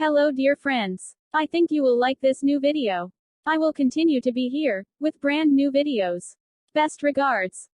Hello dear friends. I think you will like this new video. I will continue to be here, with brand new videos. Best regards.